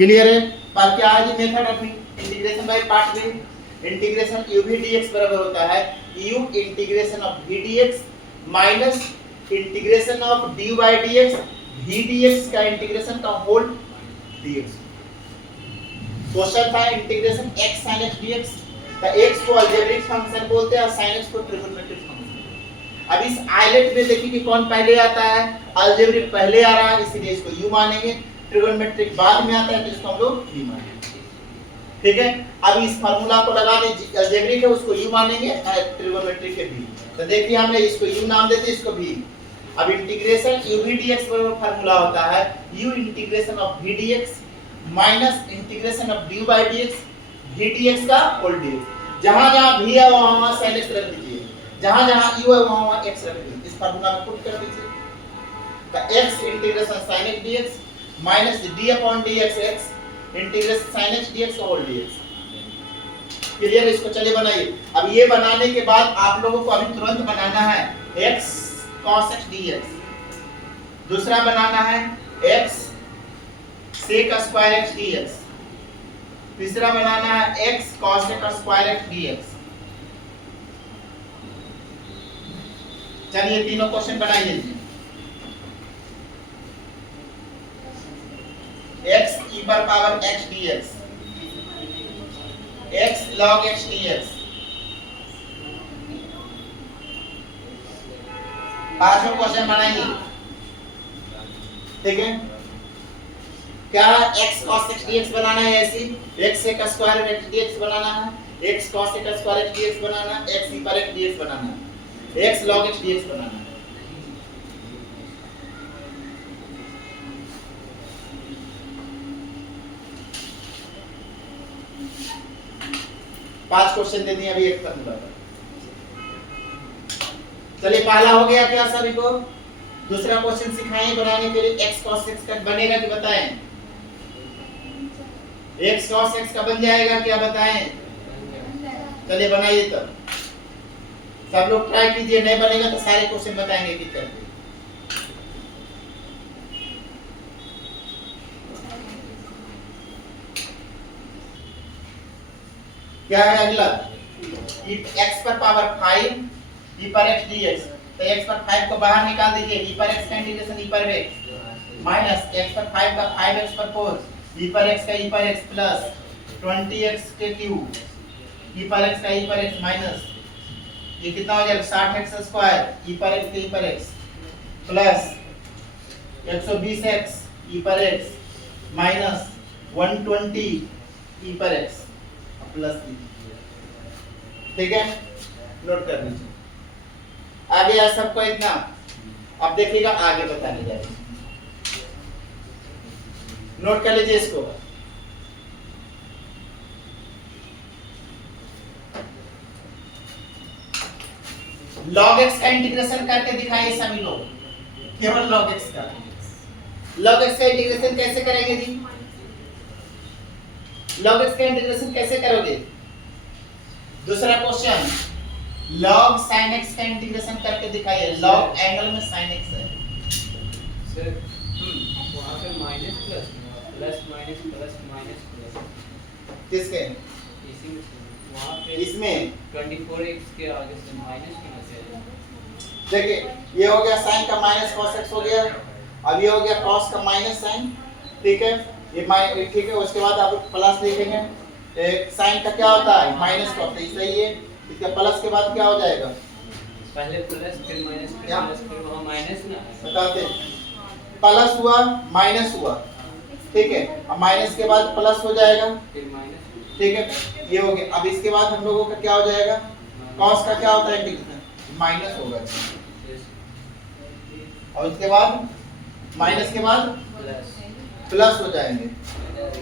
Clear है? पर क्या है जी मेथड अपनी इंटीग्रेशन बाय पार्ट में, इंटीग्रेशन u v dx बराबर होता है u integration of v dx minus integration of dy by dx v dx का इंटीग्रेशन का होल dx। क्वेश्चन था integration x sin x dx, तो x को अलजेब्रिक फंक्शन बोलते हैं और sin x को ट्रिगोनोमेट्रिक फंक्शन। अब इस आइलेट में देखिए कि कौन पहले आता है, अलजेब्रिक पहले आ रहा है इसलिए इसको u मानेंगे, ट्रिगोनोमेट्रिक बाद में आता है तो इसको हम लोग v मानेंगे। ठीक है, अब इस फार्मूला को लगा दें, अलजेब्रिक है उसको u मानेंगे और ट्रिगोनोमेट्रिक है v। तो देखिए हमने इसको u नाम देते इसको v। अब इंटीग्रेशन u v dx बराबर फार्मूला होता है u integration of v dx minus integration of dy by dx v dx का होल dx। जहां-जहां v है वहां sin x रख दीजिए, जहां-जहां u है वहां x रख दीजिए, इस फार्मूला में पुट कर दीजिए। तो x integration sin x dx minus d upon dx x integration sin x dx का होल dx। क्लियर? इसको चलिए बनाइए। अब ये बनाने के बाद आप लोगों को अभी तुरंत बनाना है x cos x dx, दूसरा बनाना है x sec square x dx, तीसरा बनाना है x cos square x dx। चलिए तीनों क्वेश्चन बनाइए जी। x e पर power x dx, x log x dx, पांचों क्वेश्चन बनाइए। ठीक है, क्या x cos x dx बनाना है, ऐसी x sec square x dx बनाना है, x cos square x dx बनाना है, x e पर x dx बनाना है, x log x dx बनाना है। पांच क्वेश्चन दे दिए अभी एक फार्मूला पर। चलिए पहला हो गया क्या सभी को? दूसरा क्वेश्चन सिखाएं बनाने के लिए। x cos x का बनेगा कि बताएं? x cos x का बन जाएगा क्या बताएं? चलिए बनाइए तब, सब लोग ट्राई कीजिए, नहीं बनेगा तो सारे क्वेश्चन बताएंगे कि करके। क्या है अगला? x पर पावर 5 e पर x dx, तो x पर 5 को बाहर निकाल दीजिए, e पर x का इंटीग्रेशन e पर x माइनस x पर 5 का 5x पर 4 e पर x का e पर x प्लस 20x के क्यूब e पर x का e पर x माइनस ये कितना हो जाएगा 60x स्क्वायर e पर x के e पर x प्लस 120x e पर x माइनस 120 e पर x प्लस। ठीक है, नोट कर लीजिए। आगे आ सबको इतना, अब देखिएगा आगे बताने जाएंगे, नोट कर लीजिए इसको। log x का इंटीग्रेशन करके दिखाइए सभी लोग, केवल log x का। log x का इंटीग्रेशन कैसे करेंगे जी? log x का इंटीग्रेशन कैसे करोगे? दूसरा क्वेश्चन, log sin x का इंटीग्रेशन करके दिखाइए। log एंगल में sin x है सर, वहाँ पे minus plus plus minus plus minus plus किसके? इसी में वहाँ पे इसमें 24x के आगे से माइनस क्यों है? देखिए ये हो गया sin का माइनस cos x हो गया, अब ये हो गया cos का माइनस sin। ठीक है, ये ठीक है, उसके बाद आप प्लस लिखेंगे। sin का क्या होता है माइनस का होता है, सही है। इसके प्लस के बाद क्या हो जाएगा? पहले प्लस फिर माइनस फिर प्लस फिर वहाँ माइनस ना बताते, प्लस हुआ माइनस हुआ, ठीक है, अब माइनस के बाद प्लस हो जाएगा, फिर माइनस। ठीक है, ये हो गया। अब इसके बाद हम लोगों का क्या हो जाएगा? cos का क्या होता है इंटीग्रेशन माइनस होगा, और उसके बाद माइनस के बाद प्लस हो जाएंगे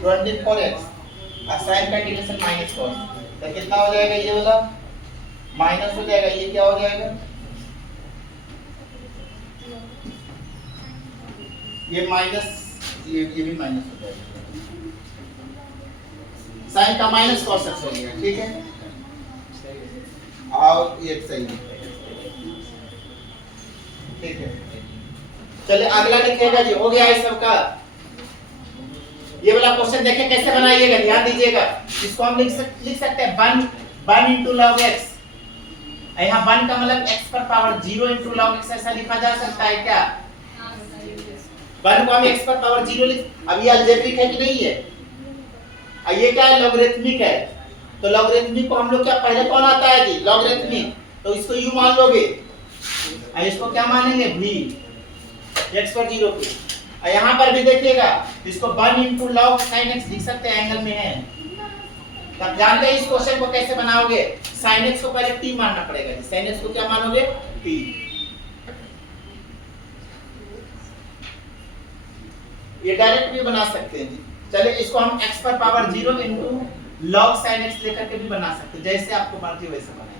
24x और sin का इंटीग्रेशन माइनस cos, तो कितना हो जाएगा? ये वाला माइनस हो जाएगा, ये क्या हो जाएगा? ये माइनस, ये भी माइनस हो जाएगा, sin का माइनस cos x हो गया। ठीक है, और ये सही है। ठीक है, चलिए अगला लिखिएगा जी। हो गया इस सबका? ये वाला क्वेश्चन देखिए कैसे बनाइएगा, ध्यान दीजिएगा। इसको हम लिख सकते हैं 1 into log x। यहाँ 1 का मतलब x पर पावर 0 into log x ऐसा लिखा जा सकता है क्या? 1 को हम x पर पावर 0 लिख, अब ये अलजेब्रिक है कि नहीं है? और ये क्या है? लॉगरिथमिक है। तो लॉगरिथमिक को हम लोग क्या पहले कौन आता है जी? लॉगरिथमिक। तो इसको u मान लोगे और इसको क्या मानेंगे? v, x पर 0 पे। और यहाँ पर भी देखिएगा, इसको 1 into log sin x लिख सकते हैं, एंगल में है। तो आप जानते हैं इस क्वेश्चन को कैसे बनाओगे? sin x को पहले t मानना पड़ेगा जी। sin x को क्या मानोगे? t। ये डायरेक्ट भी बना सकते हैं जी। चलिए इसको हम x पर power 0 into log sin x लेकर के भी बना सकते हैं, जैसे आपको मर्जी वैसे बनाएंगे।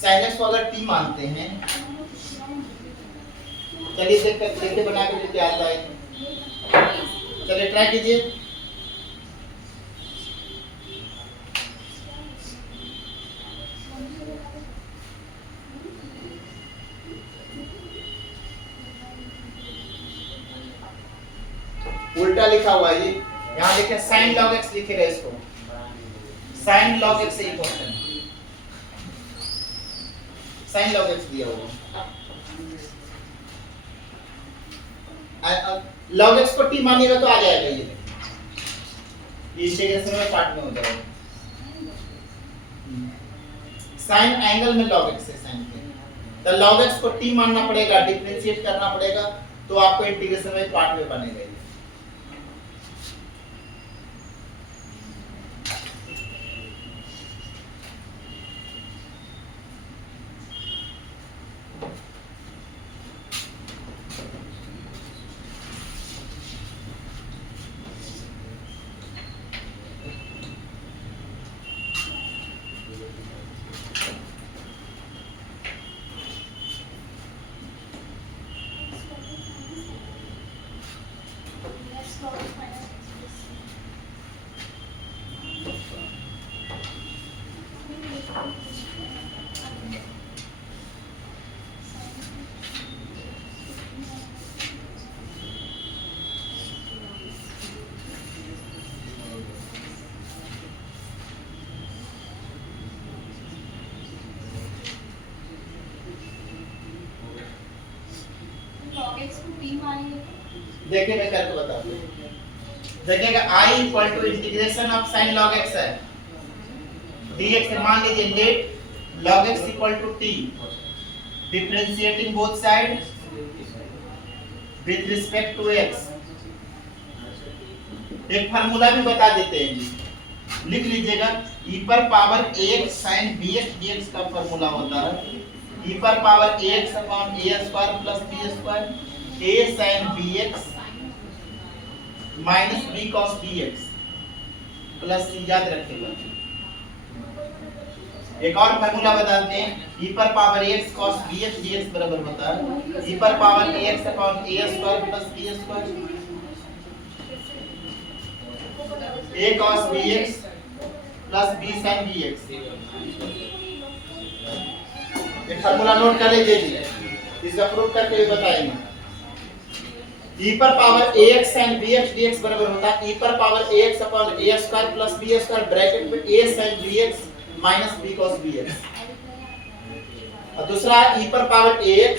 sin x को अगर t मानते हैं, चलिए देखते बना के क्या आता है। चलिए ट्राई कीजिए। उल्टा लिखा हुआ है ये, यहाँ देखिए sin log x लिखेगा इसको, sin log x से क्वेश्चन, sin log x दिया हुआ। log x को t मानिएगा तो आ जाएगा ये इंटीग्रेशन में पार्ट में हो जाएगा। sin एंगल में log x है sin के, तो log x को t मानना पड़ेगा, डिफरेंशिएट करना पड़ेगा, तो आपको इंटीग्रेशन में पार्ट में बनेगा ये। देखिए मैं करके बताता हूँ। देखिएगा I equal to integration of sin log x है, dx है, मान लीजिए let log x equal to t, differentiating both side with respect to x। एक फार्मूला भी बता देते हैं जी, लिख लीजिएगा। e पर power ax sin bx dx का फार्मूला होता है e पर power ax upon a square plus b square a sin bx minus b cos bx plus c, याद रखिएगा। एक और फार्मूला बताते हैं, e पर power x cos bx dx बराबर होता है e पर power ax upon a square plus b square a cos bx plus b sin bx। एक फार्मूला नोट कर लीजिए जी, इसका प्रूफ करके भी बताएंगे। e पर power ax sin bx dx बराबर होता है e पर power ax upon a square plus b square bracket में a sin bx minus b cos bx। और दूसरा e पर power ax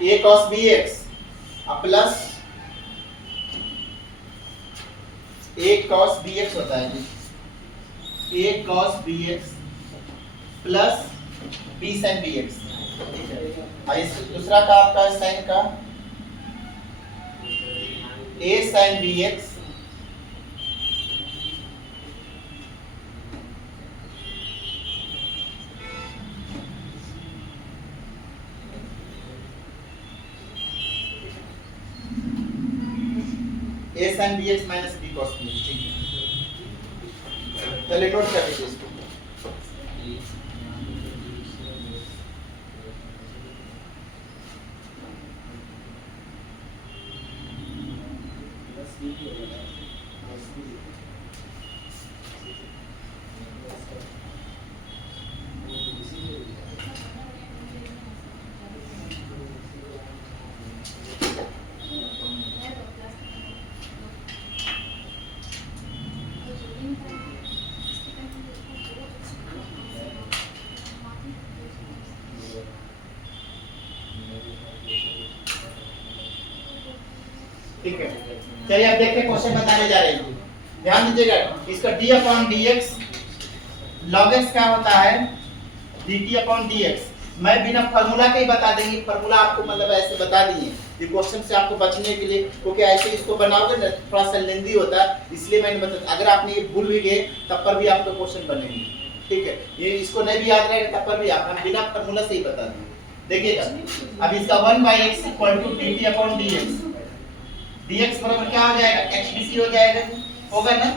a cos bx plus a cos bx होता है जी, a cos bx plus b sin bx। दूसरा का आपका sin का a sin bx a sin bx minus b cos bx। ठीक है। चलिए नोट कर लीजिए इसको। ठीक है, चलिए अब देखते हैं क्वेश्चन बताने जा रहे हैं। ध्यान दीजिएगा, इसका d upon dx log x क्या होता है, dt अपॉन dx। मैं बिना फार्मूला के ही बता देंगे, फार्मूला आपको मतलब ऐसे बता दिए ये क्वेश्चन से आपको बचने के लिए, क्योंकि ऐसे इसको बनाओगे ना थोड़ा सा लेंदी होता है, इसलिए मैंने बता, अगर आपने ये भूल भी गए तब पर भी आपको क्वेश्चन बनेंगे। ठीक है, ये इसको नहीं भी याद रहेगा तब पर भी आप हम बिना फार्मूला से ही बता देंगे। देखिएगा, अब इसका 1/x = dt upon dx, dx बराबर क्या हो जाएगा, x dt हो जाएगा, होगा ना।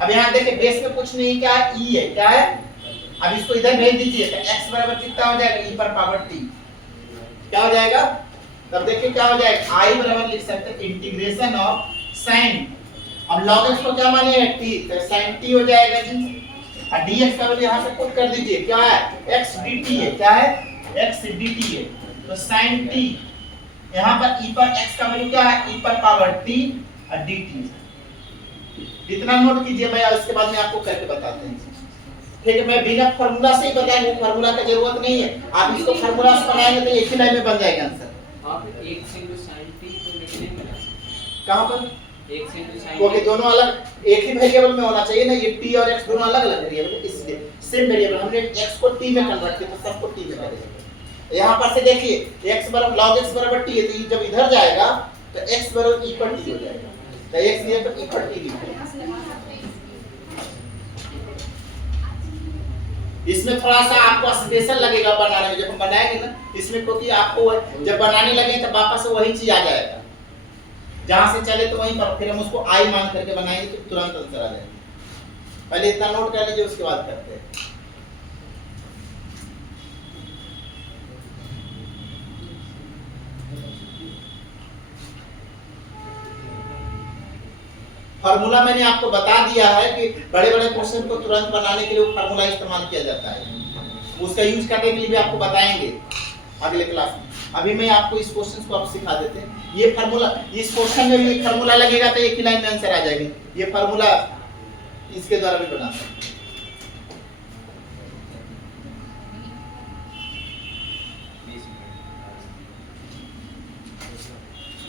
अब यहाँ देखिए बेस में कुछ नहीं, क्या है, e है, क्या है। अब इसको इधर भेज दीजिए तो x बराबर कितना हो जाएगा, e पर पावर t, क्या हो जाएगा। तब देखिए क्या हो जाएगा, i बराबर लिख सकते हैं इंटीग्रेशन ऑफ sin, अब log x को क्या माने है, t, तो sin t हो जाएगा जी। और dx का वैल्यू यहाँ से पुट कर दीजिए, क्या है, x dt है, क्या है, x dt है, तो sin t, यहाँ पर e पर x का वैल्यू क्या है, e पर पावर t और dt। इतना नोट कीजिए, मैं इसके बाद में आपको करके बताते हैं। ठीक है, मैं बिना फार्मूला से ही बताएंगे, फार्मूला का जरूरत नहीं है, आप इसको फार्मूला से बनाएंगे तो एक ही लाइन में बन जाएगा आंसर। आप 1 sin t तो लिखने में बना सकते कहां पर, हैं 1 sin t, क्योंकि दोनों अलग एक ही वेरिएबल में होना चाहिए ना, ये t और x दोनों अलग अलग वेरिएबल है, इसलिए सेम वेरिएबल हमने x को t में कन्वर्ट किया तो सबको t में करेंगे। यहाँ पर से देखिए x बराबर log x बराबर t है, तो जब इधर जाएगा तो x बराबर e पर t हो जाएगा, तो x दिया तो e पर t लिखेंगे। इसमें थोड़ा सा आपको स्पेशल लगेगा बनाने में, जब हम बनाएंगे ना इसमें, क्योंकि आपको जब बनाने लगे तब वापस वही चीज आ जाएगा, जहां से चले तो वहीं पर, फिर हम उसको आई मान करके बनाएंगे तो तुरंत आंसर आ जाएगा। पहले इतना नोट कर लीजिए, उसके बाद करते हैं। फार्मूला मैंने आपको बता दिया है कि बड़े बड़े क्वेश्चन को तुरंत बनाने के लिए फार्मूला इस्तेमाल किया जाता है, उसका यूज करने के लिए भी आपको बताएंगे अगले क्लास में। अभी मैं आपको इस क्वेश्चन को आप सिखा देते हैं। ये फार्मूला, इस क्वेश्चन में भी फार्मूला लगेगा तो एक ही लाइन में आंसर आ जाएगा। ये फार्मूला इसके द्वारा भी बना सकते हैं।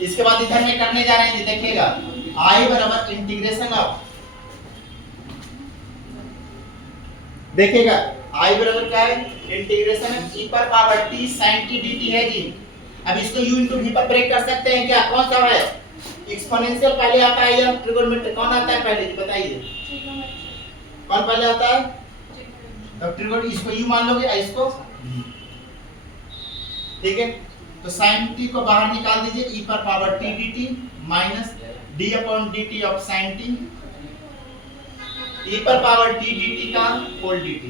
इसके बाद इधर में करने जा रहे हैं, देखिएगा i बराबर इंटीग्रेशन ऑफ, देखिएगा i बराबर क्या है, इंटीग्रेशन ऑफ e पर power t sin t dt है जी। अब इसको u into v पर ब्रेक कर सकते हैं क्या, कौन सा है, एक्सपोनेंशियल पहले आता है या ट्रिगोनोमेट्री, कौन आता है पहले जी बताइए, कौन पहले आता है, तो ट्रिगोन, इसको u मान लोगे और इसको, ठीक है। तो sin t को बाहर निकाल दीजिए, e पर power t dt minus d upon dt of sin t, e पर पावर t dt का होल dt,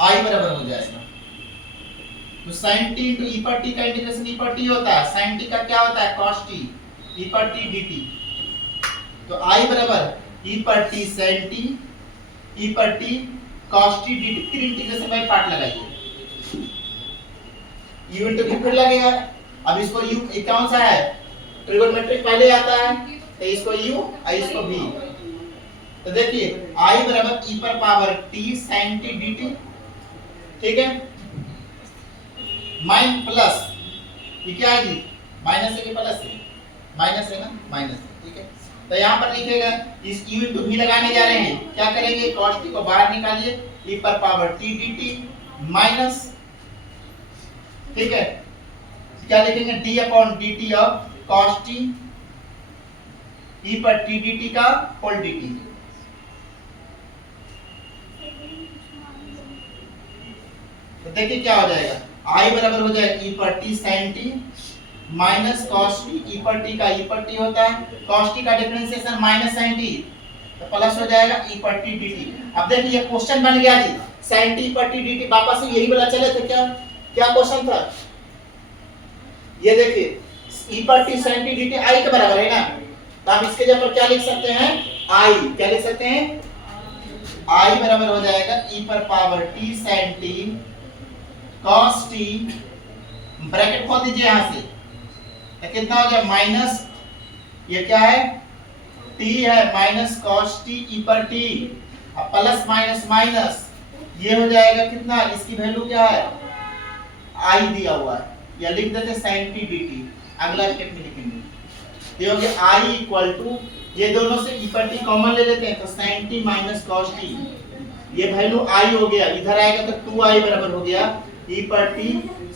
i बराबर हो जाएगा। तो sin t into e पर t का इंटीग्रेशन e पर t होता है, sin t का क्या होता है, cos t, e पर t dt, तो i बराबर e पर t sin t, e पर t cos t dt, फिर इंटीग्रेशन बाय पार्ट लगाइए, u into v फिर लगेगा। अब इसको u कौन सा है, ट्रिगोनोमेट्रिक पहले आता है, तो इसको u और इसको v, तो देखिए i बराबर e पर power t sin t dt, ठीक है, माइन प्लस, ये क्या है जी, माइनस है कि प्लस है, माइनस है ना, माइनस, ठीक है। तो यहाँ पर लिखेगा, इस u into v लगाने जा रहे हैं, क्या करेंगे, cos t को बाहर निकालिए, e पर पावर t dt माइनस, ठीक है, क्या लिखेंगे, d upon dt of cos t, e पर t dt का होल dt, तो देखिए क्या हो जाएगा, i बराबर हो जाएगा e पर t sin t minus cos t, e पर t का e पर t होता है, cos t का डिफरेंशिएशन माइनस sin t, तो प्लस हो जाएगा e पर t dt। अब देखिए ये क्वेश्चन बन गया जी, sin t पर t dt वापस से यही वाला चले थे क्या, क्या क्वेश्चन था ये देखिए e पर t sin t dt i के बराबर है ना, तो आप इसके जगह पर क्या लिख सकते हैं i, क्या लिख सकते हैं i बराबर हो जाएगा e पर power t sin t cos t, bracket खोल दीजिए यहां से, तो कितना हो जाए माइनस, ये क्या है t है माइनस cos t e पर t, अब प्लस माइनस माइनस ये हो जाएगा कितना, इसकी वैल्यू क्या है i दिया हुआ है, या लिख देते sin t dt, अगला स्टेप में लिखेंगे ये हो गया i इक्वल टू, ये दोनों से e पर t कॉमन ले लेते हैं तो sin t minus cos t, ये वैल्यू i हो गया, इधर आएगा तो 2i बराबर हो गया e पर t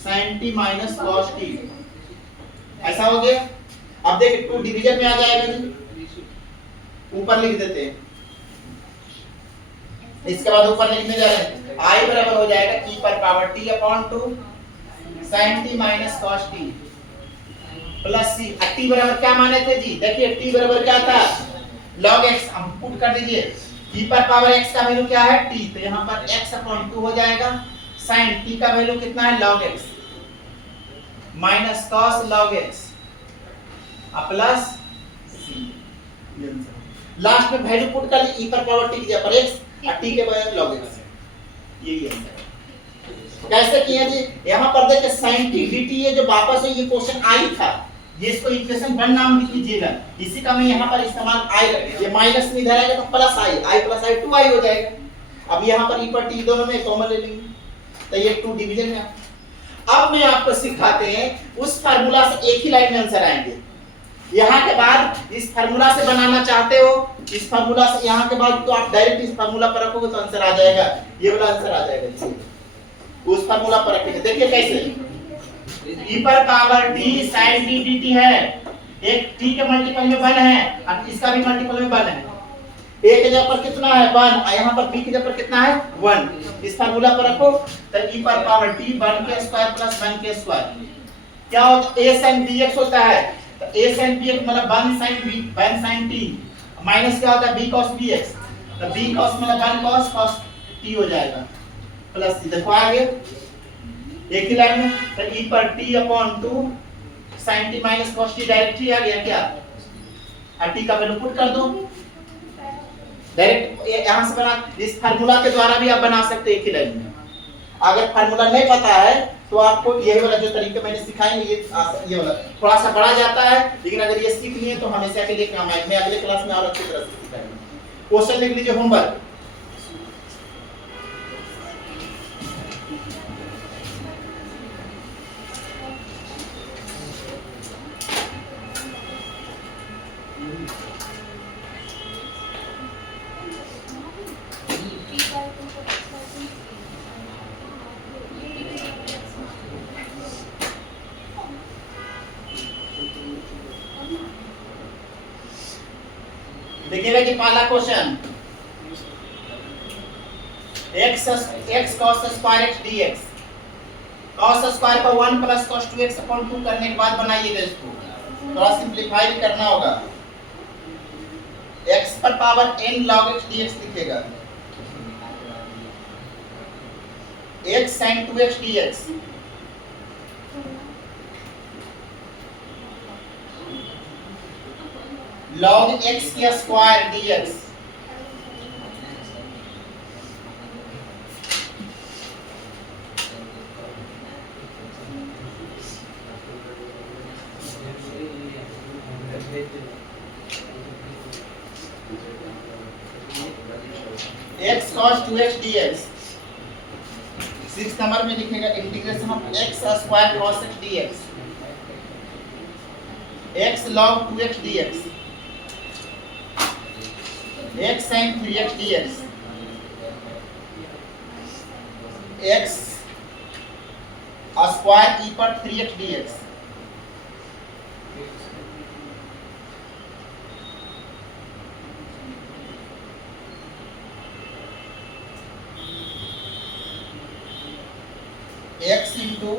sin t minus cos t, ऐसा हो गया। अब देखिए 2 डिवीजन में आ जाएगा जी, ऊपर लिख देते हैं, इसके बाद ऊपर लिखने जा रहे हैं i बराबर हो जाएगा e पर power t upon 2 sin t minus cos t plus c, t बराबर क्या माने थे जी, देखिए t बराबर क्या था log x, हम पुट कर दीजिए e पर पावर x का वैल्यू क्या है t, तो यहां पर x अपॉन 2 हो जाएगा, sin t का वैल्यू कितना है log x minus cos log x plus c, last में वैल्यू पुट कर दी e पर पावर t की जगह पर x और t के बजाय log x, यही आंसर है। कैसे किया जी, यहां पर देखिए sin t dt, ये जो वापस है ये क्वेश्चन आई था, ये इसको इक्वेशन 1 नाम लिख लीजिएगा, इसी का मैं यहां पर इस्तेमाल आई, ये माइनस में इधर आएगा तो plus i plus i 2i हो जाएगा। अब यहां पर e पर t दोनों में कॉमन ले लेंगे तो ये 2 डिवीजन में। अब मैं आपको सिखाते हैं उस फार्मूला से एक ही लाइन में आंसर आएंगे, यहां के बाद इस फार्मूला से बनाना चाहते हो, इस फार्मूला से यहां के बाद तो आप डायरेक्ट इस फार्मूला पर रखोगे तो आंसर आ जाएगा, ये वाला आंसर आ जाएगा, उस फार्मूला पर रखेंगे। देखिए कैसे, e पर power t sin t dt है, एक t के मल्टीपल में 1 है और इसका भी मल्टीपल में 1 है, a के जगह पर कितना है 1 और यहां पर b के जगह पर कितना है 1, इस फार्मूला पर रखो तो e पर पावर t 1 के स्क्वायर प्लस 1 के स्क्वायर क्या होता है a sin bx होता है, तो a sin bx मतलब 1 sin b 1 sin t minus क्या होता है b cos bx, तो b cos मतलब 1 cos t हो जाएगा प्लस c, देखो आगे एक ही लाइन में, तो e पर t upon 2 sin t minus cos t direct ही आ गया क्या, और t का वैल्यू पुट कर दो डायरेक्ट, यहां से बना, इस फार्मूला के द्वारा भी आप बना सकते हैं एक ही लाइन में। अगर फार्मूला नहीं पता है तो आपको ये वाला जो तरीका मैंने सिखाएंगे ये वाला थोड़ा सा बड़ा जाता है, लेकिन अगर ये सीख लिए तो हमेशा के लिए काम आएगा। मैं अगले क्लास में और अच्छी तरह से सिखाऊंगा। क्वेश्चन लिख लीजिए होमवर्क, देखिएगा कि पहला question x cos square x dx, cos square को 1 प्लस cos 2x अपॉन 2 करने के बाद बनाइएगा, इसको थोड़ा सिंपलीफाई भी करना होगा, x पर power n log x dx लिखेगा, x sin 2x dx log x का square dx, x cos 2x dx, 6 number में लिखेगा integration of x square cos x dx, x log 2x dx, x sin 3x dx, x square e पर 3x dx, x into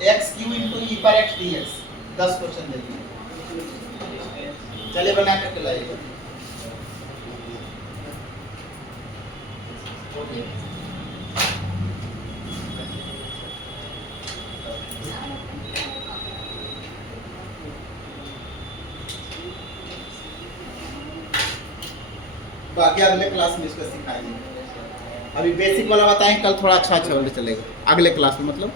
x Q into e पर x dx। 10 question दे दिए, चलिए बना करके लाइएगा। बाकी अगले क्लास में इसको सिखाएंगे। अभी बेसिक वाला बताएं, कल थोड़ा अच्छा चलेगा अगले क्लास में, मतलब